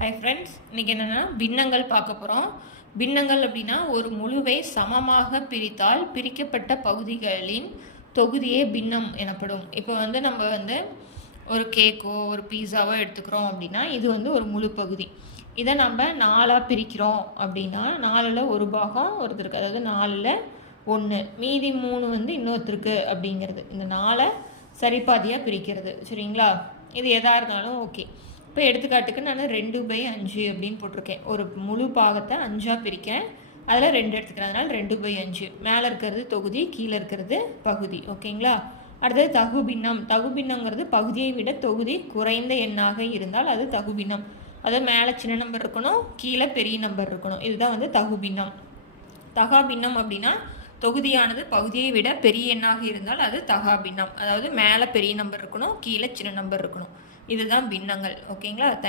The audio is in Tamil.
ஹாய் ஃப்ரெண்ட்ஸ், இன்றைக்கி என்னென்னா பின்னங்கள் பார்க்க போகிறோம். பின்னங்கள் அப்படின்னா ஒரு முழுவை சமமாக பிரித்தால் பிரிக்கப்பட்ட பகுதிகளின் தொகுதியே பின்னம் எனப்படும். இப்போ நம்ம ஒரு கேக்கோ ஒரு பீஸாவோ எடுத்துக்கிறோம் அப்படின்னா இது ஒரு முழு பகுதி. இதை நம்ம 4ஆக பிரிக்கிறோம் அப்படின்னா 4ல் ஒரு பாகம் ஒருத்தருக்கு, அதாவது 4ல் 1, மீதி 3 இன்னொருத்தருக்கு அப்படிங்கிறது. இந்த 4 சரிபாதியாக பிரிக்கிறது. சரிங்களா? இது எதாக இருந்தாலும் ஓகே. இப்போ எடுத்துக்காட்டுக்கு நான் 2/5 அப்படின்னு போட்டிருக்கேன். ஒரு முழு பாகத்தை 5ஆக பிரிக்கிறேன், அதில் 2 எடுத்துக்கிறேன். அதனால் 2/5. மேலே இருக்கிறது தொகுதி, கீழே இருக்கிறது பகுதி. ஓகேங்களா? அடுத்தது தகுபின்னம். தகுபின்னங்கிறது பகுதியை விட தொகுதி குறைந்த எண்ணாக இருந்தால் அது தகுபின்னம். அதாவது மேலே சின்ன நம்பர் இருக்கணும், கீழே பெரிய நம்பர் இருக்கணும். இதுதான் தகுபின்னம். தகாபின்னம் அப்படின்னா தொகுதியானது பகுதியை விட பெரிய எண்ணாக இருந்தால் அது தகாபின்னம். அதாவது மேலே பெரிய நம்பர் இருக்கணும், கீழே சின்ன நம்பர் இருக்கணும். இதுதான் பின்னங்கள். ஓகேங்களா? தேங்க்யூ.